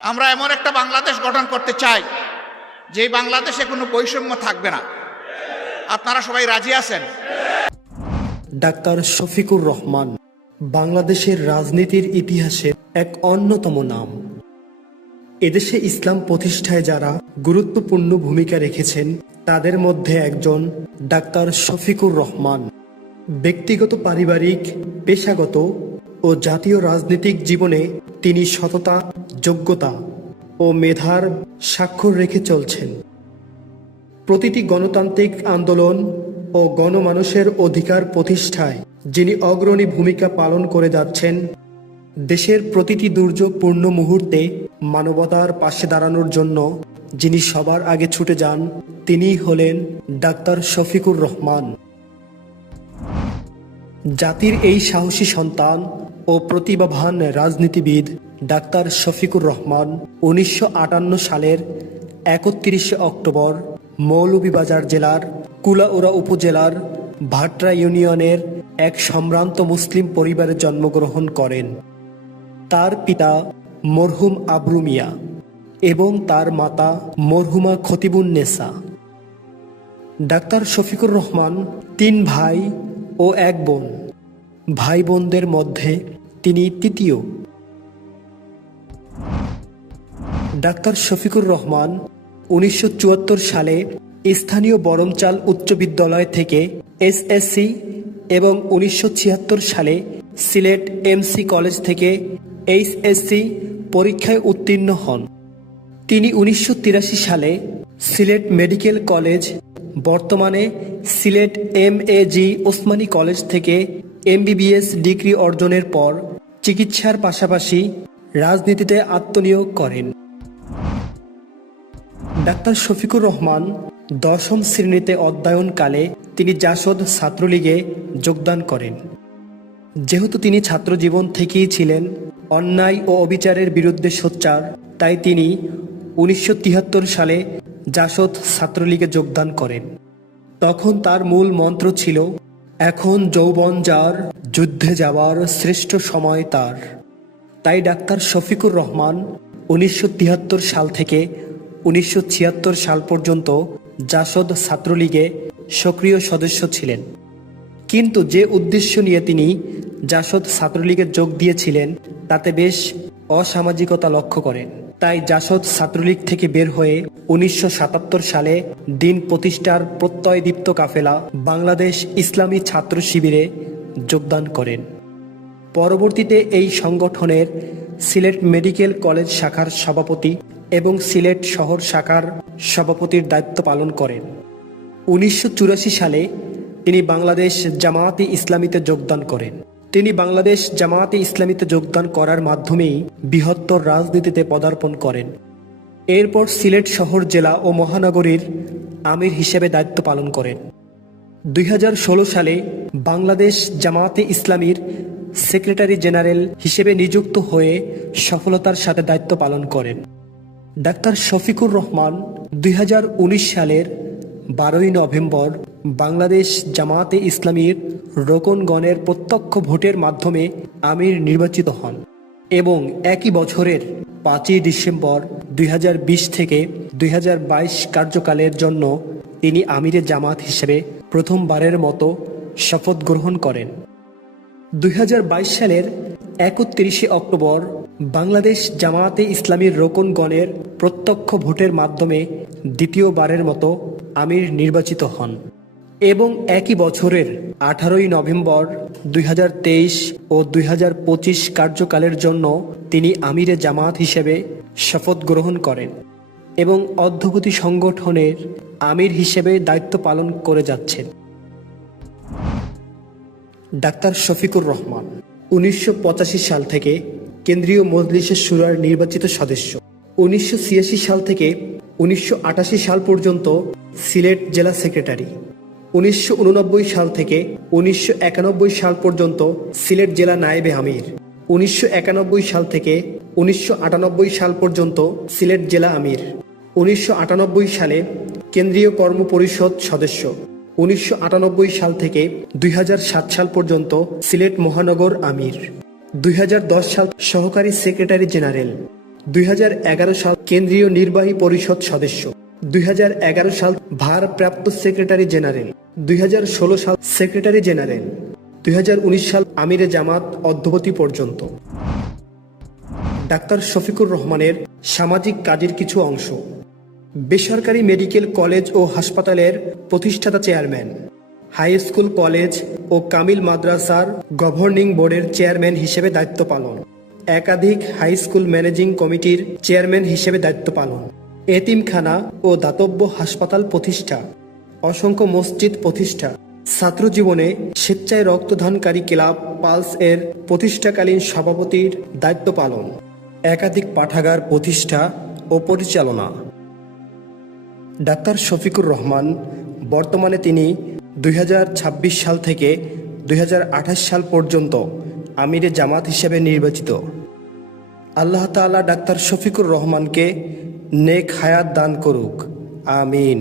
আমরা এমন একটা বাংলাদেশ গঠন করতে চাই যে বাংলাদেশে কোনো বৈষম্য থাকবে না। আপনারা সবাই রাজি আছেন? ডাক্তার শফিকুর রহমান বাংলাদেশের রাজনীতির ইতিহাসে এক অন্যতম নাম। এদেশে ইসলাম প্রতিষ্ঠায় যারা গুরুত্বপূর্ণ ভূমিকা রেখেছেন তাদের মধ্যে একজন ডাক্তার শফিকুর রহমান। ব্যক্তিগত, পারিবারিক, পেশাগত ও জাতীয় রাজনৈতিক জীবনে তিনি সততা, যোগ্যতা ও মেধার স্বাক্ষর রেখে চলছেন। প্রতিটি গণতান্ত্রিক আন্দোলন ও গণমানুষের অধিকার প্রতিষ্ঠায় যিনি অগ্রণী ভূমিকা পালন করে যাচ্ছেন। দেশের প্রতিটি দুর্যোগপূর্ণ মুহূর্তে মানবতার পাশে দাঁড়ানোর জন্য যিনি সবার আগে ছুটে যান, তিনিই হলেন ডাক্তার শফিকুর রহমান। জাতির এই সাহসী সন্তান ও প্রতিভাবান রাজনীতিবিদ ডাক্তার শফিকুর রহমান 1958 সালের 31 অক্টোবর মৌলভীবাজার জেলার কুলাউড়া উপজেলার ভাট্রা ইউনিয়নের এক সম্ভ্রান্ত মুসলিম পরিবারে জন্মগ্রহণ করেন। তার পিতা মরহুম আবরু মিয়া এবং তার মাতা মরহুমা খতিবুন্নেসা। ডাক্তার শফিকুর রহমান 3 ভাই ও 1 বোন। ভাই বোনদের মধ্যে তিনি তৃতীয়। ডাক্তার শফিকুর রহমান 1974 সালে স্থানীয় বরমচাল উচ্চ বিদ্যালয় থেকে এসএসসি এবং 1976 সালে সিলেট এমসি কলেজ থেকে এইচএসসি পরীক্ষায় উত্তীর্ণ হন। তিনি 1983 সালে সিলেট মেডিকেল কলেজ, বর্তমানে সিলেট এমএজি ওসমানী কলেজ থেকে এমবিবিএস ডিগ্রি অর্জনের পর চিকিৎসার পাশাপাশি রাজনীতিতে আত্মনিয়োগ করেন। ডাক্তার শফিকুর রহমান 10ম শ্রেণীতে অধ্যয়নকালে তিনি জাসদ ছাত্রলীগে যোগদান করেন। যেহেতু তিনি ছাত্রজীবন থেকেই ছিলেন অন্যায় ও অবিচারের বিরুদ্ধে সোচ্চার, তাই তিনি 1973 সালে জাসদ ছাত্রলীগে যোগদান করেন। তখন তার মূল মন্ত্র ছিল, এখন যৌবন যার, যুদ্ধে যাওয়ার শ্রেষ্ঠ সময় তার। তাই ডাক্তার শফিকুর রহমান 1973 সাল থেকে 1976 সাল পর্যন্ত জাসদ ছাত্রলীগে সক্রিয় সদস্য ছিলেন। কিন্তু যে উদ্দেশ্য নিয়ে তিনি জাসদ ছাত্রলীগে যোগ দিয়েছিলেন তাতে বেশ অসামাজিকতা লক্ষ্য করেন। তাই জাসদ ছাত্রলীগ থেকে বের হয়ে 1977 সালে দিন প্রতিষ্ঠার প্রত্যয়দীপ্ত কাফেলা বাংলাদেশ ইসলামী ছাত্র শিবিরে যোগদান করেন। পরবর্তীতে এই সংগঠনের সিলেট মেডিকেল কলেজ শাখার সভাপতি এবং সিলেট শহর শাখার সভাপতির দায়িত্ব পালন করেন। 1984 সালে তিনি বাংলাদেশ জামায়াতে ইসলামীতে যোগদান করেন। তিনি বাংলাদেশ জামায়াতে ইসলামীতে যোগদান করার মাধ্যমেই বৃহত্তর রাজনীতিতে পদার্পণ করেন। এরপর সিলেট শহর, জেলা ও মহানগরীর আমির হিসেবে দায়িত্ব পালন করেন। 2016 সালে বাংলাদেশ জামায়াতে ইসলামীর সেক্রেটারি জেনারেল হিসেবে নিযুক্ত হয়ে সফলতার সাথে দায়িত্ব পালন করেন। ডাক্তার শফিকুর রহমান 2019 সালের 12 নভেম্বর বাংলাদেশ জামায়াতে ইসলামীর রোকনগণের প্রত্যক্ষ ভোটের মাধ্যমে আমির নির্বাচিত হন এবং একই বছরের 5 ডিসেম্বর 2020 থেকে 2022 কার্যকালের জন্য তিনি আমিরে জামাত হিসেবে প্রথমবারের মতো শপথ গ্রহণ করেন। 2022 সালের 31 অক্টোবর বাংলাদেশ জামায়াতে ইসলামীর রোকনগণের প্রত্যক্ষ ভোটের মাধ্যমে দ্বিতীয়বারের মতো আমির নির্বাচিত হন এবং একই বছরের 18 নভেম্বর 2023 ও 2025 কার্যকালের জন্য তিনি আমিরে জামাত হিসেবে শপথ গ্রহণ করেন এবং অদ্যাবধি সংগঠনের আমির হিসেবে দায়িত্ব পালন করে যাচ্ছেন। ডাক্তার শফিকুর রহমান 1985 সাল থেকে কেন্দ্রীয় মজলিসের শুরার নির্বাচিত সদস্য। 1986 সাল থেকে 1988 সাল পর্যন্ত সিলেট জেলা সেক্রেটারি। 1989 সাল থেকে 1991 সাল পর্যন্ত সিলেট জেলা নায়েবে আমির। 1991 সাল থেকে 1998 সাল পর্যন্ত সিলেট জেলা আমির। 1998 সালে কেন্দ্রীয় কর্ম পরিষদ সদস্য। 1998 সাল থেকে 2007 সাল পর্যন্ত সিলেট মহানগর আমির। 2010 সাল সহকারী সেক্রেটারি জেনারেল। 2011 সাল কেন্দ্রীয় নির্বাহী পরিষদ সদস্য, 2011 সাল ভারপ্রাপ্ত সেক্রেটারি জেনারেল, 2016 সাল সেক্রেটারি জেনারেল, 2019 সাল আমিরে জামাত অধ্যপতি পর্যন্ত। ডাক্তার শফিকুর রহমানের সামাজিক কাজের কিছু অংশ: বেসরকারি মেডিকেল কলেজ ও হাসপাতালের প্রতিষ্ঠাতা চেয়ারম্যান, হাই স্কুল, কলেজ ও কামিল মাদ্রাসার গভর্নিং বোর্ডের চেয়ারম্যান হিসেবে দায়িত্ব পালন, একাধিক হাই স্কুল ম্যানেজিং কমিটির চেয়ারম্যান হিসেবে দায়িত্ব পালন, এতিমখানা ও দাতব্য হাসপাতাল প্রতিষ্ঠা, অসংখ্য মসজিদ প্রতিষ্ঠা, ছাত্র জীবনে স্বেচ্ছায় রক্তদানকারী ক্লাব পালস এর প্রতিষ্ঠাকালীন সভাপতির দায়িত্ব পালন, একাধিক পাঠাগার প্রতিষ্ঠা ও পরিচালনা। ডাক্তার শফিকুর রহমান বর্তমানে তিনি 2026 সাল থেকে 2028 সাল পর্যন্ত আমিরে জামাত হিসেবে নির্বাচিত। আল্লাহ তাআলা ডাক্তার শফিকুর রহমানকে নেক হায়াত দান করুক, আমিন।